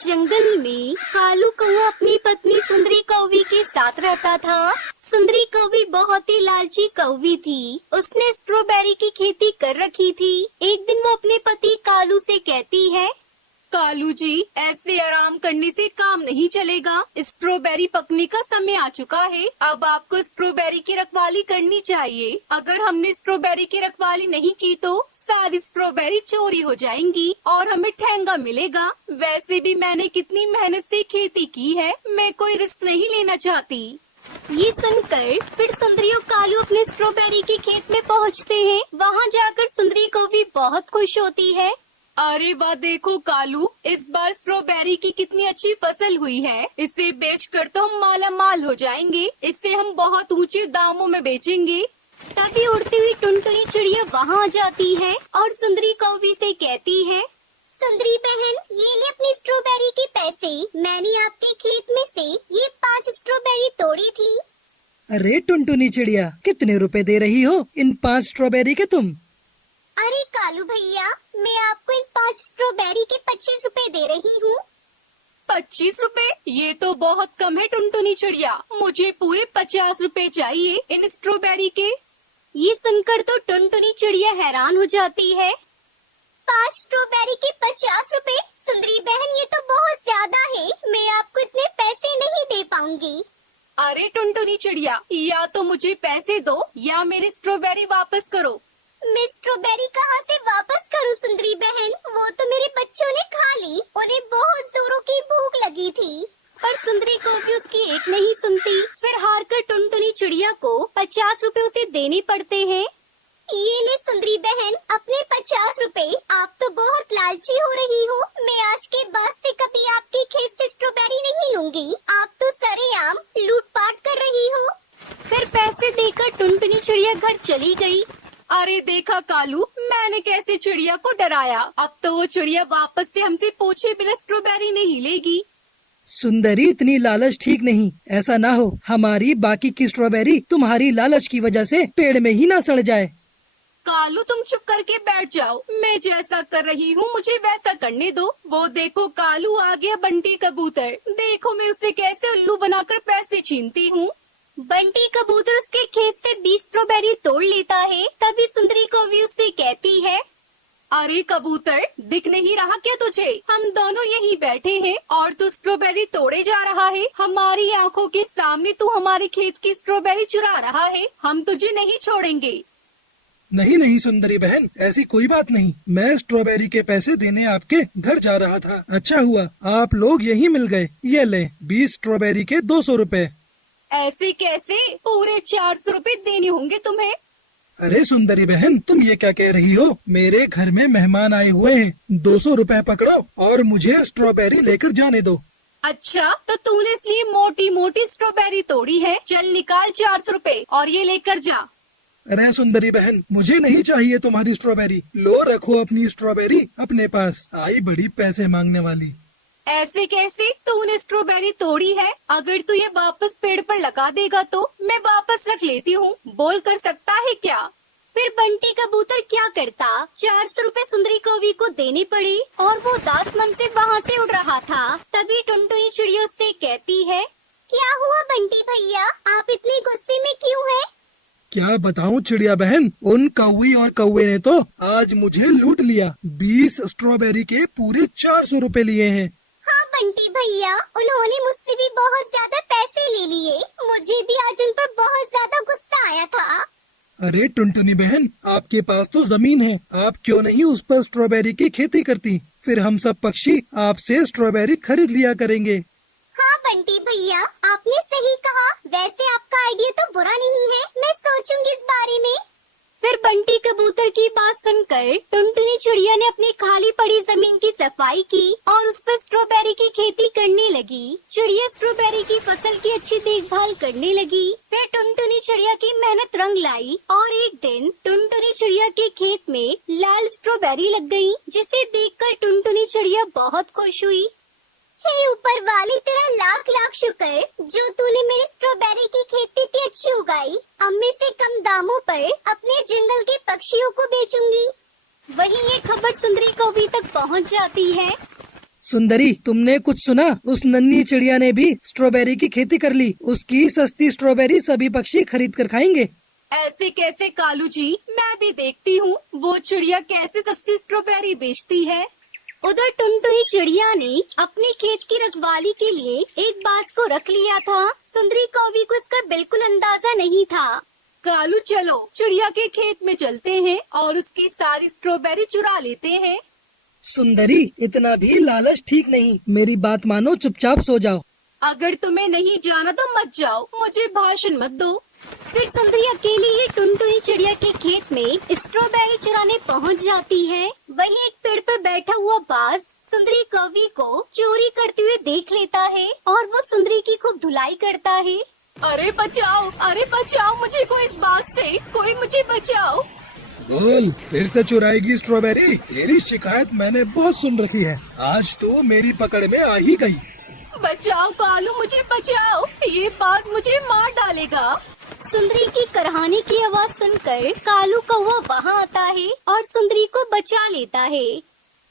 जंगल में कालू कौवा अपनी पत्नी सुंदरी कौवी के साथ रहता था। सुंदरी कौवी बहुत ही लालची कौवी थी। उसने स्ट्रॉबेरी की खेती कर रखी थी। एक दिन वो अपने पति कालू से कहती है, कालू जी, ऐसे आराम करने से काम नहीं चलेगा। स्ट्रॉबेरी पकने का समय आ चुका है। अब आपको स्ट्रॉबेरी की रखवाली करनी चाहिए। अगर हमने स्ट्रॉबेरी की रखवाली नहीं की तो सारी स्ट्रॉबेरी चोरी हो जाएंगी और हमें ठेंगा मिलेगा। वैसे भी मैंने कितनी मेहनत से खेती की है, मैं कोई रिस्क नहीं लेना चाहती। ये सुनकर फिर सुंदरी और कालू अपने स्ट्रॉबेरी के खेत में पहुँचते हैं। वहाँ जाकर सुंदरी कौवी बहुत खुश होती है। अरे वाह, देखो कालू, इस बार स्ट्रॉबेरी की कितनी अच्छी फसल हुई है। इसे बेचकर तो हम माला माल हो जाएंगे। इसे हम बहुत ऊंचे दामों में बेचेंगे। तभी उड़ती हुई टुनटुनी चिड़िया वहाँ आ जाती है और सुंदरी कौवी से कहती है, सुंदरी बहन, ये ले अपनी स्ट्रॉबेरी के पैसे। मैंने आपके खेत में से ये 5 स्ट्रॉबेरी तोड़ी थी। अरे टुनटुनी चिड़िया, कितने रुपए दे रही हो इन 5 स्ट्रॉबेरी के तुम? अरे कालू भैया, मैं आपको इन 5 स्ट्रॉबेरी के 25 रुपए दे रही हूँ। 25 रुपए? ये तो बहुत कम है टुनटुनी चिड़िया। मुझे पूरे 50 रुपए चाहिए इन स्ट्रॉबेरी के। ये सुनकर तो टुनटुनी चिड़िया हैरान हो जाती है। 5 स्ट्रॉबेरी के 50 रुपए? सुंदरी बहन, ये तो बहुत ज्यादा है। मैं आपको इतने पैसे नहीं दे पाऊंगी। अरे टुनटुनी चिड़िया, या तो मुझे पैसे दो या मेरी स्ट्रॉबेरी वापस करो। मैं स्ट्रॉबेरी कहाँ से वापस करूँ सुंदरी बहन? वो तो मेरे बच्चों ने खा ली। उन्हें बहुत जोरों की भूख लगी थी। पर सुंदरी को भी उसकी एक नहीं सुनती। फिर हार कर टुनटुनी चिड़िया को 50 रुपए उसे देने पड़ते हैं। ये ले सुंदरी बहन, अपने 50 रुपए। आप तो बहुत लालची हो रही हो। मैं आज के बाद से कभी आपके खेत से स्ट्रॉबेरी नहीं लूंगी। आप तो सरेआम लूटपाट कर रही हो। फिर पैसे देकर टुनटुनी चिड़िया घर चली गई। अरे देखा कालू, मैंने कैसे चिड़िया को डराया। अब तो वो चिड़िया वापस से हमसे पूछे बिना स्ट्रॉबेरी नहीं लेगी। सुंदरी, इतनी लालच ठीक नहीं। ऐसा ना हो हमारी बाकी की स्ट्रॉबेरी तुम्हारी लालच की वजह से पेड़ में ही ना सड़ जाए। कालू, तुम चुप करके बैठ जाओ। मैं जैसा कर रही हूँ मुझे वैसा करने दो। वो देखो कालू, आ गया बंटी कबूतर। देखो मैं उसे कैसे उल्लू बनाकर पैसे छीनती हूँ। बंटी कबूतर उसके खेत से 20 स्ट्रॉबेरी तोड़ लेता है। तभी सुंदरी कौवी उससे कहती है, अरे कबूतर, दिख नहीं रहा क्या तुझे? हम दोनों यहीं बैठे हैं और तू स्ट्रॉबेरी तोड़े जा रहा है। हमारी आंखों के सामने तू हमारे खेत की स्ट्रॉबेरी चुरा रहा है। हम तुझे नहीं छोड़ेंगे। नहीं नहीं सुंदरी बहन, ऐसी कोई बात नहीं। मैं स्ट्रॉबेरी के पैसे देने आपके घर जा रहा था। अच्छा हुआ आप लोग यहीं मिल गए। ये ले 20 स्ट्रॉबेरी के 200 रुपए। ऐसे कैसे? पूरे 400 रुपए देने होंगे तुम्हें। अरे सुंदरी बहन, तुम ये क्या कह रही हो? मेरे घर में मेहमान आए हुए हैं। 200 रुपए पकड़ो और मुझे स्ट्रॉबेरी लेकर जाने दो। अच्छा, तो तूने इसलिए मोटी मोटी स्ट्रॉबेरी तोड़ी है? चल निकाल 400 रुपए और ये लेकर जा। अरे सुंदरी बहन, मुझे नहीं चाहिए तुम्हारी स्ट्रॉबेरी। लो रखो अपनी स्ट्रॉबेरी अपने पास। आई बड़ी पैसे मांगने वाली। ऐसे कैसे? तूने स्ट्रॉबेरी तोड़ी है। अगर तू ये वापस पेड़ पर लगा देगा तो मैं वापस रख लेती हूँ। बोल कर सकता है क्या? फिर बंटी कबूतर क्या करता? 400 रुपए सुंदरी कौवी को देने पड़े और वो उदास मन से वहाँ से उड़ रहा था। तभी टुनटुनी चिड़िया से कहती है, क्या हुआ बंटी भैया, आप इतने गुस्से में क्यों हैं? क्या बताऊं चिड़िया बहन, उन कौवी और कौवे ने तो आज मुझे लूट लिया। 20 स्ट्रॉबेरी के पूरे 400 रुपए लिए हैं। हाँ बंटी भैया, उन्होंने मुझसे भी बहुत ज्यादा पैसे ले लिए। मुझे भी आज उन पर बहुत ज्यादा गुस्सा आया था। अरे टुनटुनी बहन, आपके पास तो जमीन है। आप क्यों नहीं उस पर स्ट्रॉबेरी की खेती करती? फिर हम सब पक्षी आपसे स्ट्रॉबेरी खरीद लिया करेंगे। हाँ बंटी भैया, आपने सही कहा। वैसे आपका आइडिया तो बुरा नहीं है। मैं सोचूंगी इस बारे में। फिर बंटी कबूतर की बात सुनकर टुनटुनी चिड़िया ने अपनी खाली पड़ी जमीन की सफाई की और उस पर स्ट्रॉबेरी की खेती करने लगी। चिड़िया स्ट्रॉबेरी की फसल की अच्छी देखभाल करने लगी। फिर टुनटुनी चिड़िया की मेहनत रंग लाई और एक दिन टुनटुनी चिड़िया के खेत में लाल स्ट्रॉबेरी लग गई, जिसे देखकर टुनटुनी चिड़िया बहुत खुश हुई। हे ऊपर वाले, तेरा लाख लाख शुक्र जो तूने मेरी स्ट्रॉबेरी की खेती इतनी अच्छी उगाई। अब मैं से कम दामों पर अपने जंगल के पक्षियों को बेचूंगी। वहीं ये खबर सुंदरी कौवी तक पहुंच जाती है। सुंदरी, तुमने कुछ सुना? उस नन्ही चिड़िया ने भी स्ट्रॉबेरी की खेती कर ली। उसकी सस्ती स्ट्रॉबेरी सभी पक्षी खरीद कर खाएंगे। ऐसे कैसे कालू जी? मैं भी देखती हूँ वो चिड़िया कैसे सस्ती स्ट्रॉबेरी बेचती है। उधर टुनटुनी चिड़िया ने अपने खेत की रखवाली के लिए एक बाज को रख लिया था। सुंदरी कौवी को इसका बिल्कुल अंदाजा नहीं था। कालू चलो चिड़िया के खेत में चलते हैं और उसकी सारी स्ट्रॉबेरी चुरा लेते हैं। सुंदरी, इतना भी लालच ठीक नहीं। मेरी बात मानो, चुपचाप सो जाओ। अगर तुम्हें नहीं जाना तो मत जाओ, मुझे भाषण मत दो। फिर सुंदरी अकेली ही टुनटुनी चिड़िया के खेत में स्ट्रॉबेरी चुराने पहुंच जाती है। वहीं एक पेड़ पर बैठा हुआ बाज सुंदरी कौवी को चोरी करते हुए देख लेता है और वो सुंदरी की खूब धुलाई करता है। अरे बचाओ मुझे कोई इस बात से, कोई मुझे बचाओ। बोल, फिर से चुराएगी स्ट्रॉबेरी? तेरी शिकायत मैंने बहुत सुन रखी है। आज तो मेरी पकड़ में आ ही गई। बचाओ कालू, मुझे बचाओ, ये बाज मुझे मार डालेगा। सुंदरी की करहाने की आवाज सुनकर कालू कौवा वहाँ आता है और सुंदरी को बचा लेता है।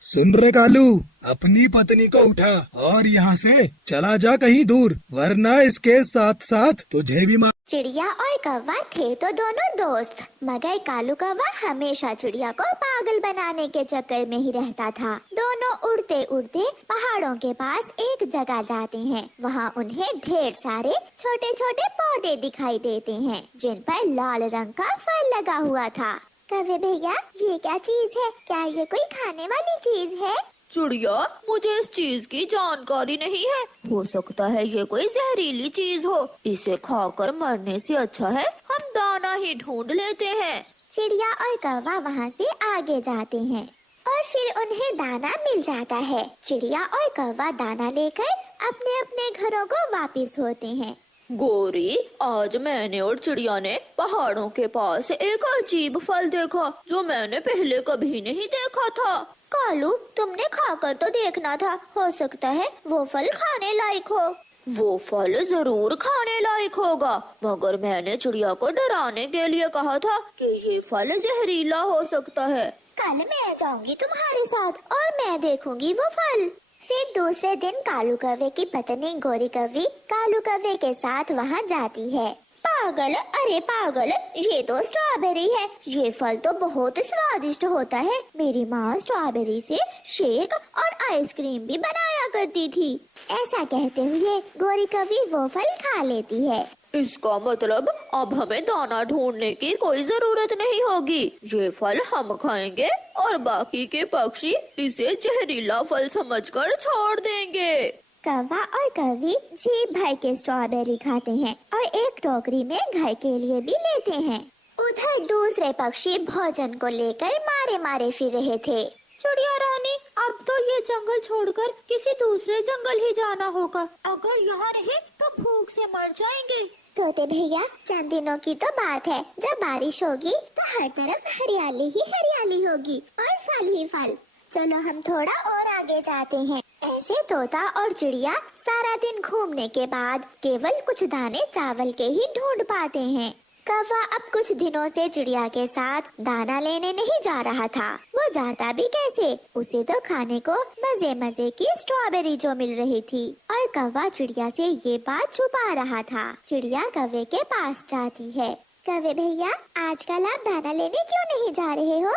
सुन रे कालू, अपनी पत्नी को उठा और यहाँ से चला जा कहीं दूर, वरना इसके साथ साथ तुझे भी मार। चिड़िया और कौवा थे तो दोनों दोस्त, मगर कालू कौवा हमेशा चिड़िया को पागल बनाने के चक्कर में ही रहता था। दोनों उड़ते उड़ते पहाड़ों के पास एक जगह जाते हैं। वहाँ उन्हें ढेर सारे छोटे छोटे पौधे दिखाई देते हैं, जिन पर लाल रंग का फल लगा हुआ था। कौवे भैया, ये क्या चीज है? क्या ये कोई खाने वाली चीज है? चिड़िया, मुझे इस चीज की जानकारी नहीं है। हो सकता है ये कोई जहरीली चीज हो। इसे खाकर मरने से अच्छा है हम दाना ही ढूंढ लेते हैं। चिड़िया और कौवा वहाँ से आगे जाते हैं और फिर उन्हें दाना मिल जाता है। चिड़िया और कौवा दाना लेकर अपने अपने घरों को वापस होते हैं। गोरी, आज मैंने और चिड़िया ने पहाड़ों के पास एक अजीब फल देखा जो मैंने पहले कभी नहीं देखा था। कालू, तुमने खाकर तो देखना था, हो सकता है वो फल खाने लायक हो। वो फल जरूर खाने लायक होगा, मगर मैंने चिड़िया को डराने के लिए कहा था कि ये फल जहरीला हो सकता है। कल मैं जाऊंगी तुम्हारे साथ और मैं देखूंगी वो फल। फिर दूसरे दिन कालू कौवे की पत्नी गोरी कौवी कालू कौवे के साथ वहाँ जाती है। पागल, अरे पागल, ये तो स्ट्रॉबेरी है। ये फल तो बहुत स्वादिष्ट होता है। मेरी माँ स्ट्रॉबेरी से शेक और आइसक्रीम भी बनाया करती थी। ऐसा कहते हुए गोरी कौवी वो फल खा लेती है। इसका मतलब अब हमें दाना ढूंढने की कोई जरूरत नहीं होगी। ये फल हम खाएंगे और बाकी के पक्षी इसे जहरीला फल समझकर छोड़ देंगे। कौवा और कौवी जी भर के स्ट्रॉबेरी खाते हैं और एक टोकरी में घर के लिए भी लेते हैं। उधर दूसरे पक्षी भोजन को लेकर मारे मारे फिर रहे थे। चिड़िया रानी, अब तो ये जंगल छोड़कर किसी दूसरे जंगल ही जाना होगा। अगर यहाँ रहे तो भूख से मर जाएंगे। तोते भैया, चंद दिनों की तो बात है, जब बारिश होगी तो हर तरफ हरियाली ही हरियाली होगी और फल ही फल। चलो हम थोड़ा और आगे जाते हैं। ऐसे तोता और चिड़िया सारा दिन घूमने के बाद केवल कुछ दाने चावल के ही ढूंढ पाते हैं। कौवा अब कुछ दिनों से चिड़िया के साथ दाना लेने नहीं जा रहा था। वो जाता भी कैसे? उसे तो खाने को मजे मजे की स्ट्रॉबेरी जो मिल रही थी और कौवा चिड़िया से ये बात छुपा रहा था। चिड़िया कौवे के पास जाती है। कौवे भैया, आजकल आप दाना लेने क्यों नहीं जा रहे हो?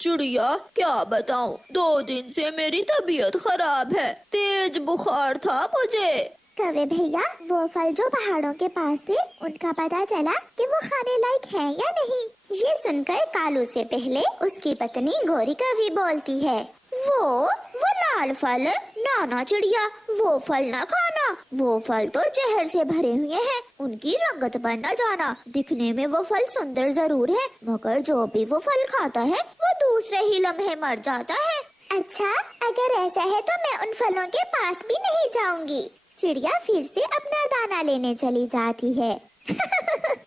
चिड़िया, क्या बताऊं, 2 दिन से मेरी तबीयत खराब है। तेज बुखार था मुझे। कौवे भैया, वो फल जो पहाड़ों के पास थे, उनका पता चला कि वो खाने लायक है या नहीं? ये सुनकर कालू से पहले उसकी पत्नी गोरी कौवी बोलती है। वो लाल फल? ना चिड़िया, वो फल न खाना। वो फल तो जहर से भरे हुए हैं। उनकी रंगत पर न जाना। दिखने में वो फल सुंदर जरूर है, मगर जो भी वो फल खाता है वो दूसरे ही लम्हे मर जाता है। अच्छा, अगर ऐसा है तो मैं उन फलों के पास भी नहीं जाऊंगी। चिड़िया फिर से अपना दाना लेने चली जाती है।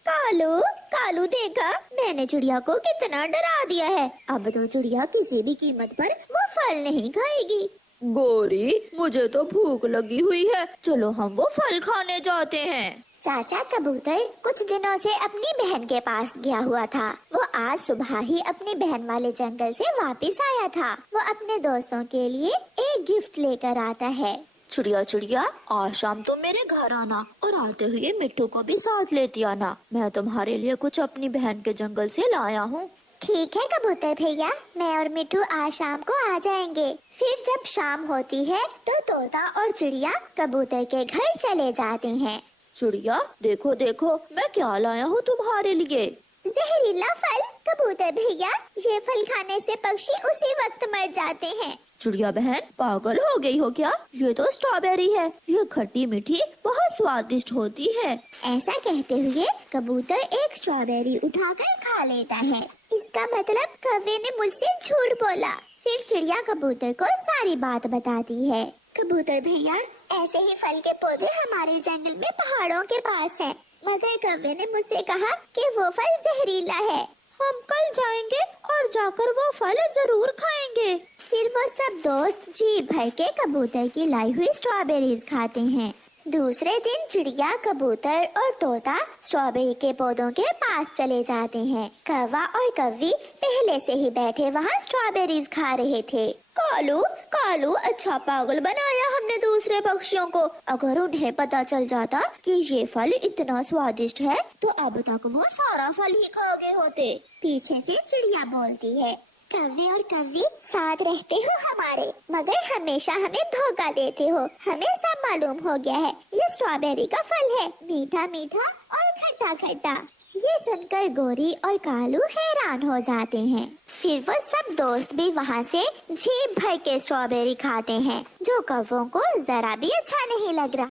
कालू देखा, मैंने चिड़िया को कितना डरा दिया है। अब तो चिड़िया किसी भी कीमत पर वो फल नहीं खाएगी। गोरी, मुझे तो भूख लगी हुई है। चलो हम वो फल खाने जाते हैं। चाचा कबूतर कुछ दिनों से अपनी बहन के पास गया हुआ था। वो आज सुबह ही अपनी बहन वाले जंगल से वापस आया था। वो अपने दोस्तों के लिए एक गिफ्ट लेकर आता है। चिड़िया चिड़िया, आज शाम तुम मेरे घर आना और आते हुए मिट्टू को भी साथ लेती आना। मैं तुम्हारे लिए कुछ अपनी बहन के जंगल से लाया हूँ। ठीक है कबूतर भैया, मैं और मिट्टू आज शाम को आ जाएंगे। फिर जब शाम होती है तो तोता और चिड़िया कबूतर के घर चले जाते हैं। चिड़िया देखो देखो, मैं क्या लाया हूँ तुम्हारे लिए। जहरीला फल। कबूतर भैया, ये फल खाने से पक्षी उसी वक्त मर जाते हैं। चिड़िया बहन, पागल हो गई हो क्या? ये तो स्ट्रॉबेरी है। ये खट्टी मीठी बहुत स्वादिष्ट होती है। ऐसा कहते हुए कबूतर एक स्ट्रॉबेरी उठाकर खा लेता है। इसका मतलब कौवे ने मुझसे झूठ बोला। फिर चिड़िया कबूतर को सारी बात बताती है। कबूतर भैया, ऐसे ही फल के पौधे हमारे जंगल में पहाड़ों के पास हैं। मगर कौवे ने मुझसे कहा कि वो फल जहरीला है। हम कल जाएंगे और जाकर वो फल जरूर खाएंगे। फिर वो सब दोस्त जी भर के कबूतर की लाई हुई स्ट्रॉबेरीज खाते हैं। दूसरे दिन चिड़िया, कबूतर और तोता स्ट्रॉबेरी के पौधों के पास चले जाते हैं। कौवा और कौवी पहले से ही बैठे वहाँ स्ट्रॉबेरीज खा रहे थे। कालू कालू, अच्छा पागल बनाया हमने दूसरे पक्षियों को। अगर उन्हें पता चल जाता कि ये फल इतना स्वादिष्ट है तो अब तक वो सारा फल ही खा गए होते। पीछे से चिड़िया बोलती है, कौवे और कौवी साथ रहते हो हमारे, मगर हमेशा हमें धोखा देते हो। हमें सब मालूम हो गया है, ये स्ट्रॉबेरी का फल है, मीठा मीठा और खट्टा खट्टा। ये सुनकर गोरी और कालू हैरान हो जाते हैं। फिर वो सब दोस्त भी वहाँ से झीप भर के स्ट्रॉबेरी खाते हैं, जो कौवों को जरा भी अच्छा नहीं लग रहा।